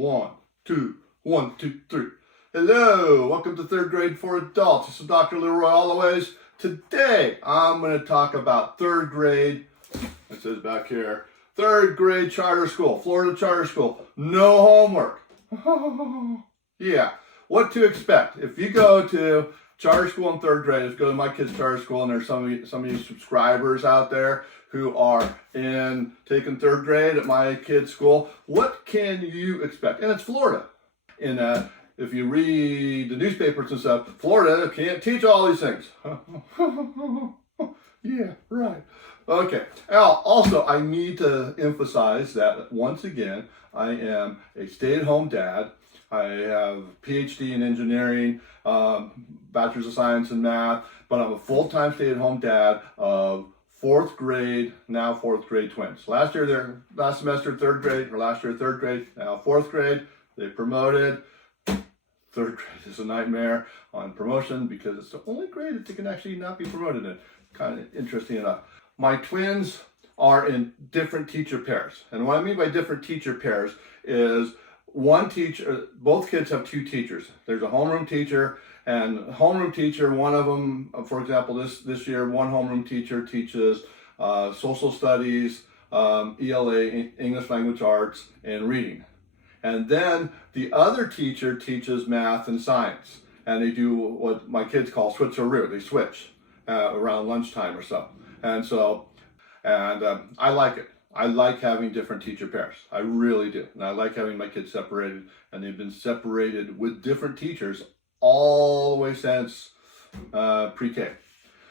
One, two, 1, 2, 3. Hello, welcome to third grade for adults. This is Dr. Leroy Always. Today, I'm going to talk about third grade. It says back here, third grade charter school, Florida charter school. No homework. Yeah, what to expect. If you go to charter school in third grade, if you go to my kids' charter school, and there's some of you subscribers out there who are taking third grade at my kids' school, what can you expect? And it's Florida. If you read the newspapers and stuff, Florida can't teach all these things. Yeah, right. Okay. Now, also, I need to emphasize that once again, I am a stay-at-home dad. I have a PhD in engineering, bachelor's of science in math, but I'm a full-time stay-at-home dad of fourth grade twins. Last semester, third grade, or last year, third grade, now fourth grade. They promoted. Third grade is a nightmare on promotion because it's the only grade that they can actually not be promoted in. Kind of interesting enough. My twins are in different teacher pairs. And what I mean by different teacher pairs is one teacher, both kids have two teachers. There's a homeroom teacher, and homeroom teacher, one of them, for example, this year, one homeroom teacher teaches social studies, ELA, English Language Arts, and reading. And then the other teacher teaches math and science. And they do what my kids call switch or root. They switch around lunchtime or so. And I like it. I like having different teacher pairs. I really do. And I like having my kids separated. And they've been separated with different teachers all the way since pre-K.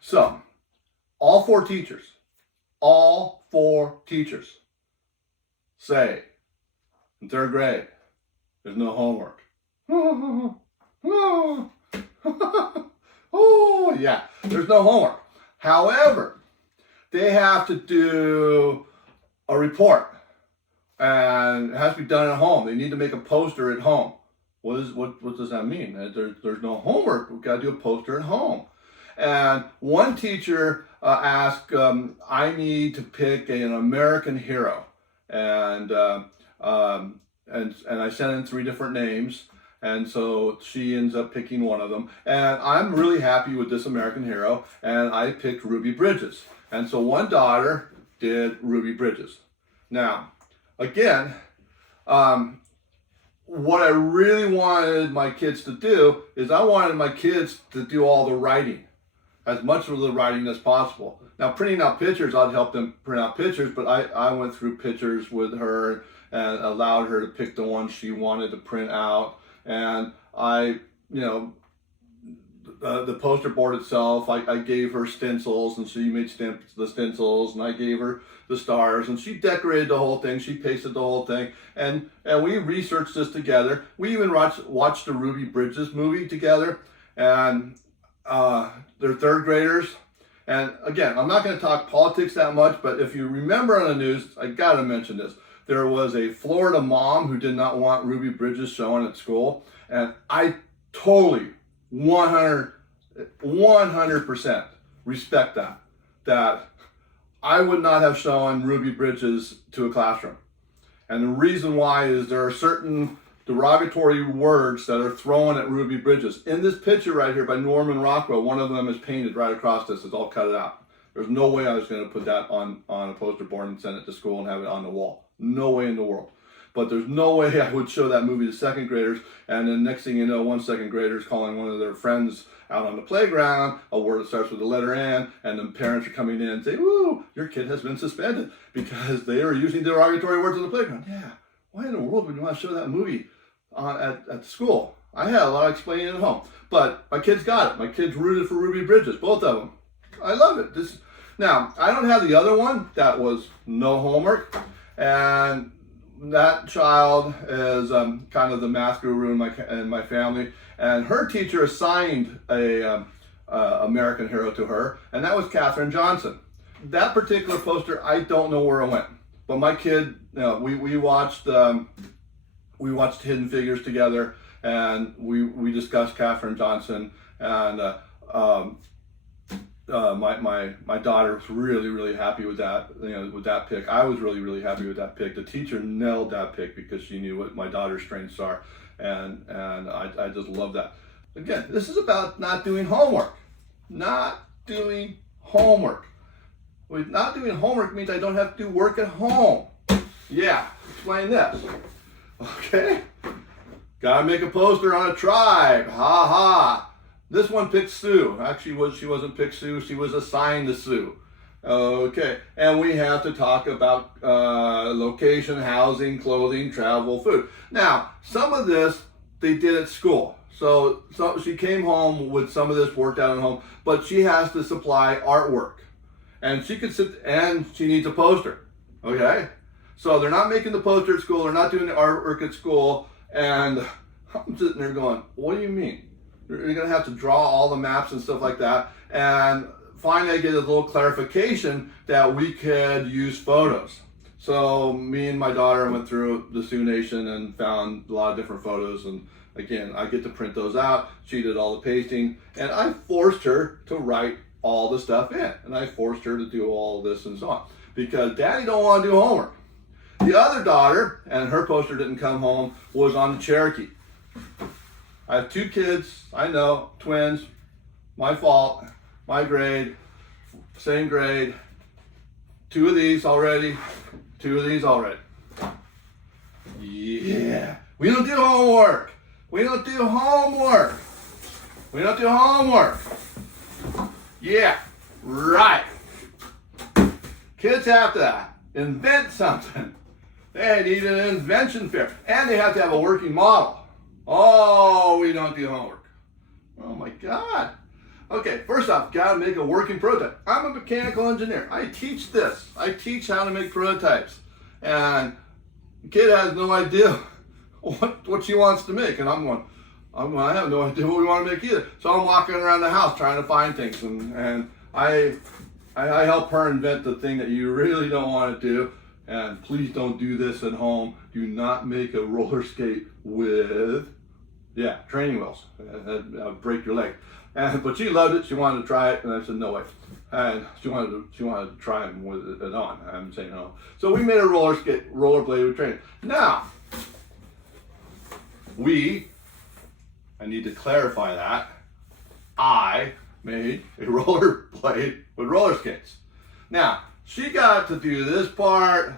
So, all four teachers say, in third grade, there's no homework. Oh, yeah, there's no homework. However, they have to do a report, and it has to be done at home. They need to make a poster at home. What does that mean? There's no homework. We've got to do a poster at home. And one teacher asked, I need to pick an American hero. And I sent in 3 different names, and so she ends up picking one of them. And I'm really happy with this American hero, and I picked Ruby Bridges. And so one daughter did Ruby Bridges. Now, again, what I really wanted my kids to do is I wanted my kids to do all the writing, as much of the writing as possible. Now, printing out pictures, I'd help them print out pictures, but I went through pictures with her and allowed her to pick the one she wanted to print out. And the poster board itself, I gave her stencils, and she made the stencils, and I gave her the stars, and she decorated the whole thing. She pasted the whole thing, and we researched this together. We even watched the Ruby Bridges movie together, and they're third graders. And again, I'm not going to talk politics that much, but if you remember on the news, I got to mention this. There was a Florida mom who did not want Ruby Bridges shown at school, and I totally 100% respect that I would not have shown Ruby Bridges to a classroom. And the reason why is there are certain derogatory words that are thrown at Ruby Bridges. In this picture right here by Norman Rockwell, one of them is painted right across this. It's all cut out. There's no way I was going to put that on a poster board and send it to school and have it on the wall. No way in the world. But there's no way I would show that movie to second graders, and then next thing you know, one second grader is calling one of their friends out on the playground a word that starts with the letter N, and the parents are coming in and say, "Woo, your kid has been suspended because they are using derogatory words on the playground." Yeah, why in the world would you want to show that movie at school? I had a lot of explaining at home, but my kids got it. My kids rooted for Ruby Bridges, both of them. I love it. Now, I don't have the other one that was no homework, and that child is kind of the math guru in my family, and her teacher assigned a American hero to her, and that was Katherine Johnson. That particular poster, I don't know where it went, but my kid, we watched Hidden Figures together, and we discussed Katherine Johnson, and my daughter was really happy with that, with that pick. I was really happy with that pick. The teacher nailed that pick because she knew what my daughter's strengths are, and I just love that. Again, this is about not doing homework. Not doing homework. With not doing homework means I don't have to do work at home. Yeah, explain this. Okay, gotta make a poster on a tribe. Ha ha. This one picked Sue. Actually, she wasn't picked Sue. She was assigned to Sue. Okay, and we have to talk about location, housing, clothing, travel, food. Now, some of this they did at school. So she came home with some of this worked out at home, but she has to supply artwork. And she could sit, and she needs a poster. Okay? So they're not making the poster at school, they're not doing the artwork at school, and I'm sitting there going, what do you mean? You're gonna have to draw all the maps and stuff like that. And finally I get a little clarification that we could use photos. So me and my daughter went through the Sioux Nation and found a lot of different photos, and again, I get to print those out. She did all the pasting, and I forced her to write all the stuff in, and I forced her to do all of this and so on, because Daddy don't want to do homework. The other daughter, and her poster didn't come home, was on the Cherokee. I have 2 kids, I know, twins, my fault, my grade, same grade, 2 of these already, 2 of these already. Yeah, we don't do homework. We don't do homework. We don't do homework. Yeah, right. Kids have to invent something. They need an invention fair. And they have to have a working model. Oh, we don't do homework. Oh my God. Okay, first off, gotta make a working prototype. I'm a mechanical engineer. I teach this. I teach how to make prototypes. And the kid has no idea what she wants to make, and I have no idea what we want to make either. So I'm walking around the house trying to find things, and I help her invent the thing that you really don't want to do. And please don't do this at home. Do not make a roller skate with, training wheels. That'll break your leg. But she loved it. She wanted to try it, and I said no way. And she wanted to try them with it on. I'm saying no. So we made a rollerblade with training. Now, I need to clarify that, I made a rollerblade with roller skates. Now, she got to do this part.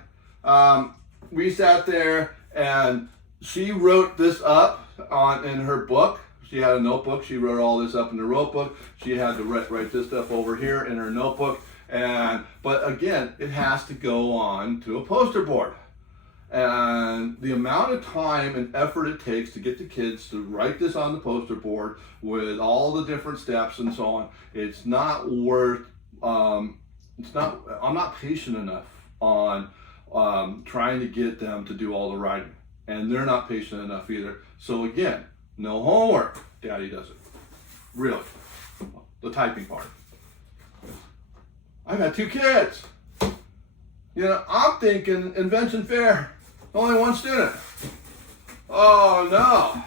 We sat there and she wrote this up in her book. She had a notebook. She wrote all this up in the notebook. She had to write this stuff over here in her notebook. But again, it has to go on to a poster board. And the amount of time and effort it takes to get the kids to write this on the poster board with all the different steps and so on, it's not worth, I'm not patient enough on trying to get them to do all the writing. And they're not patient enough either. So again, no homework. Daddy does it. Really. The typing part. I've got 2 kids. I'm thinking Invention Fair. Only 1 student. Oh no.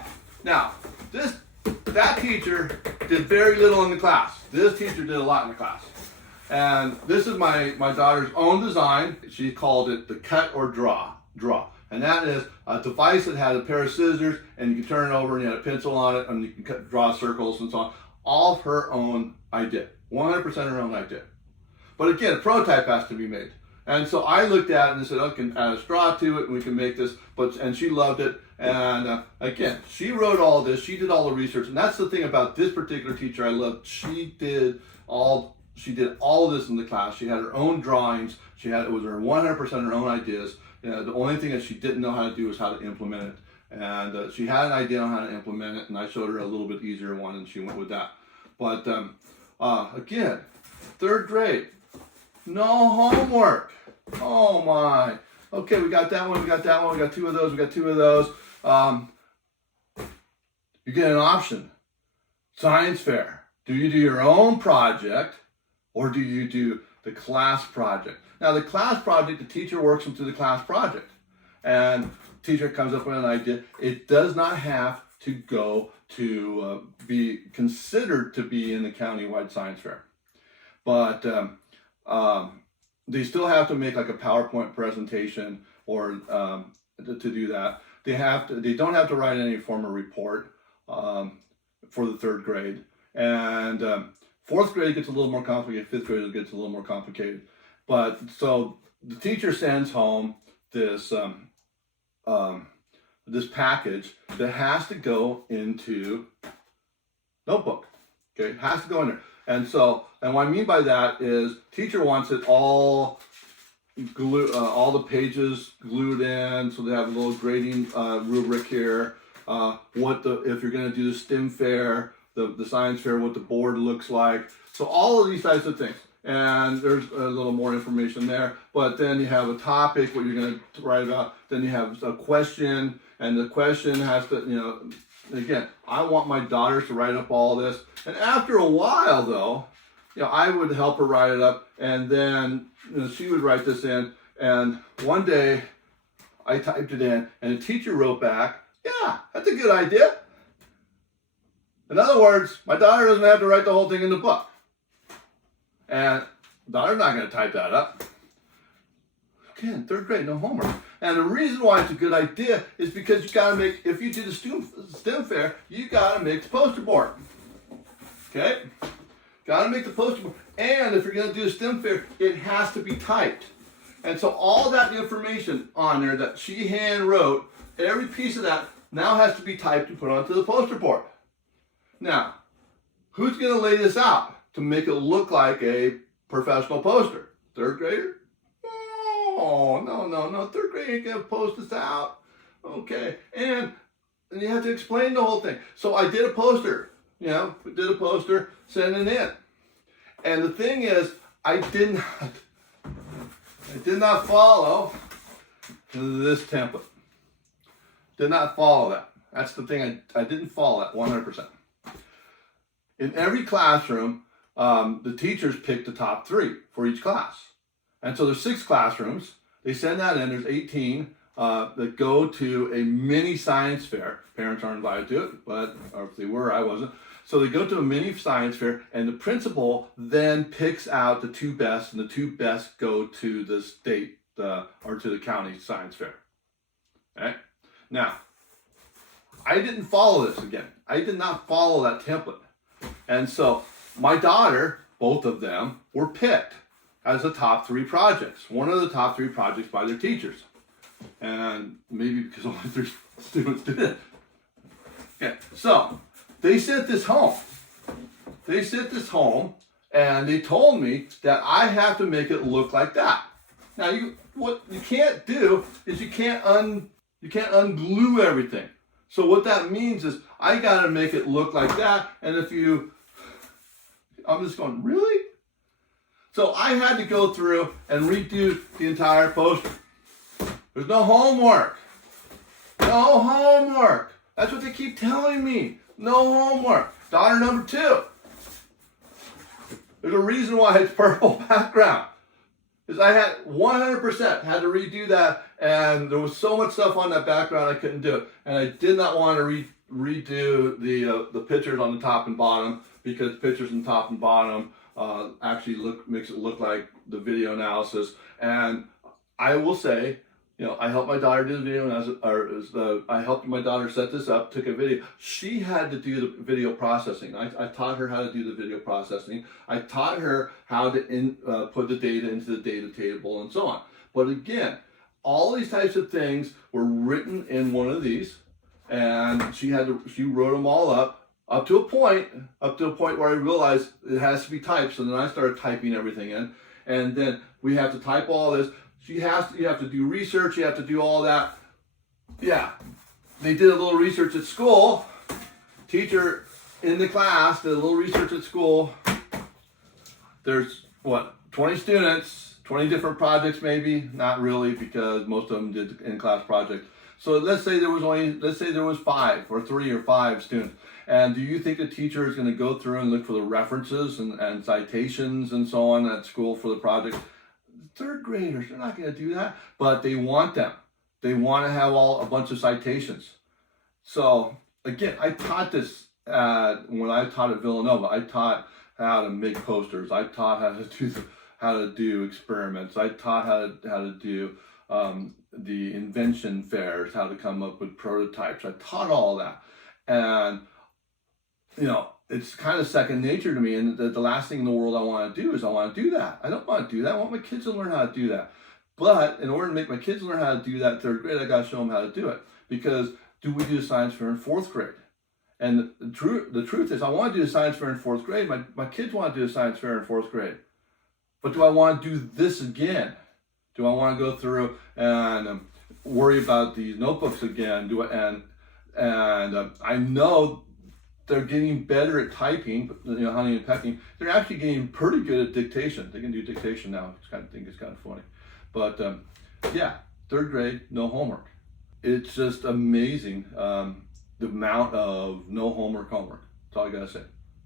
Now, that teacher did very little in the class. This teacher did a lot in the class. And this is my daughter's own design. She called it the cut or draw. And that is a device that had a pair of scissors, and you can turn it over and you had a pencil on it, and you can draw circles and so on. All her own idea. 100% her own idea. But again, a prototype has to be made. And so I looked at it and said, I can add a straw to it and we can make this. And she loved it. And again, she wrote all this. She did all the research. And that's the thing about this particular teacher I loved. She did all of this in the class. She had her own drawings. It was her 100% her own ideas. The only thing that she didn't know how to do was how to implement it. And she had an idea on how to implement it. And I showed her a little bit easier one and she went with that. But again, 3rd grade, no homework. Oh my. Okay, we got that one, we got that one, we got 2 of those, we got 2 of those. You get an option. Science fair. Do you do your own project or do you do the class project? Now the class project, the teacher works them through the class project. And the teacher comes up with an idea. It does not have to go to be considered to be in the countywide science fair. but they still have to make like a PowerPoint presentation or to do that. They don't have to write any form of report for the third grade. And fourth grade gets a little more complicated. Fifth grade gets a little more complicated. But so the teacher sends home this this package that has to go into notebook. Okay, it has to go in there. And what I mean by that is teacher wants it all the pages glued in, so they have a little grading rubric here. If you're going to do the STEM fair, the science fair, what the board looks like. So all of these types of things. And there's a little more information there. But then you have a topic, what you're going to write about. Then you have a question, and the question has to, again, I want my daughters to write up all this. And after a while, though, I would help her write it up, and then she would write this in. And one day, I typed it in, and the teacher wrote back, "Yeah, that's a good idea." In other words, my daughter doesn't have to write the whole thing in the book. And daughter's not going to type that up. Again, third grade, no homework. And the reason why it's a good idea is because you got to make, if you do the STEM fair, you got to make the poster board. Okay? Got to make the poster board. And if you're going to do a STEM fair, it has to be typed. And so all that information on there that she hand wrote, every piece of that now has to be typed and put onto the poster board. Now, who's going to lay this out to make it look like a professional poster? Third grader? No. Third grade ain't going to post this out. Okay. And you have to explain the whole thing. So I did a poster. We did a poster, sent it in. And the thing is, I did not follow this template. Did not follow that. That's the thing. I didn't follow that 100%. In every classroom, the teachers pick the top 3 for each class. And so there's 6 classrooms. They send that in. There's 18 that go to a mini science fair. Parents aren't invited to it, or if they were, I wasn't. So they go to a mini science fair, and the principal then picks out the 2 best, and the 2 best go to the state or to the county science fair. Okay? Now, I didn't follow this again. I did not follow that template. And so my daughter, both of them, were picked as the top 3 projects. One of the top 3 projects by their teachers. And maybe because only 3 students did it. Okay, so they sent this home. And they told me that I have to make it look like that. Now, what you can't do is you can't unglue everything. So what that means is I got to make it look like that. And I'm just going, really? So I had to go through and redo the entire poster. There's no homework. No homework. That's what they keep telling me. No homework. Daughter number 2. There's a reason why it's purple background. Because I had 100% had to redo that, and there was so much stuff on that background I couldn't do it. And I did not want to redo the pictures on the top and bottom, because pictures on top and bottom actually makes it look like the video analysis. And I will say, I helped my daughter do the video, I helped my daughter set this up, took a video. She had to do the video processing. I taught her how to do the video processing. I taught her how to put the data into the data table and so on. But again, all these types of things were written in one of these, and she wrote them all up to a point where I realized it has to be typed. So then I started typing everything in, and then we have to type all this. You have to do research, you have to do all that. Yeah, they did a little research at school. Teacher in the class did a little research at school. There's 20 students, 20 different projects maybe, not really, because most of them did in-class projects. So let's say there was 5 or 3 or 5 students. And do you think a teacher is going to go through and look for the references and citations and so on at school for the project? Third graders, they're not going to do that, but they want them. They want to have a bunch of citations. So again, I taught this when I taught at Villanova. I taught how to make posters. I taught how to do experiments. I taught how to do the invention fairs, how to come up with prototypes. I taught all that, and it's kind of second nature to me. And the last thing in the world I want to do is I want to do that. I don't want to do that. I want my kids to learn how to do that. But in order to make my kids learn how to do that in third grade, I got to show them how to do it. Because do we do a science fair in fourth grade? And the truth is, I want to do a science fair in fourth grade. My kids want to do a science fair in fourth grade. But do I want to do this again? Do I want to go through and worry about these notebooks again? I know they're getting better at typing, hunting and pecking. They're actually getting pretty good at dictation. They can do dictation now. I think it's kind of funny. But yeah, third grade, no homework. It's just amazing the amount of no homework. That's all I gotta say.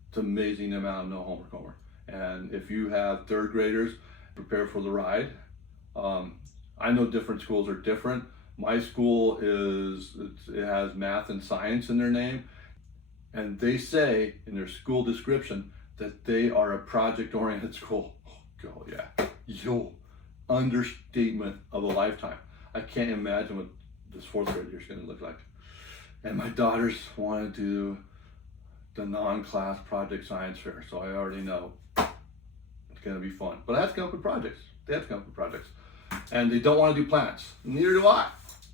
It's amazing the amount of no homework. And if you have third graders, prepare for the ride. I know different schools are different. My school it has math and science in their name, and they say in their school description that they are a project-oriented school. Oh yeah, understatement of a lifetime. I can't imagine what this fourth grade year is going to look like. And my daughters want to do the non-class project science fair, so I already know it's going to be fun. But I have to come up with projects. They have to come up with projects. And they don't want to do plants. Neither do I.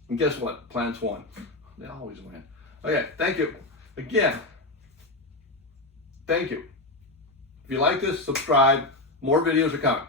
And guess what? Plants won. They always win. Okay, thank you. Again, thank you. If you like this, subscribe. More videos are coming.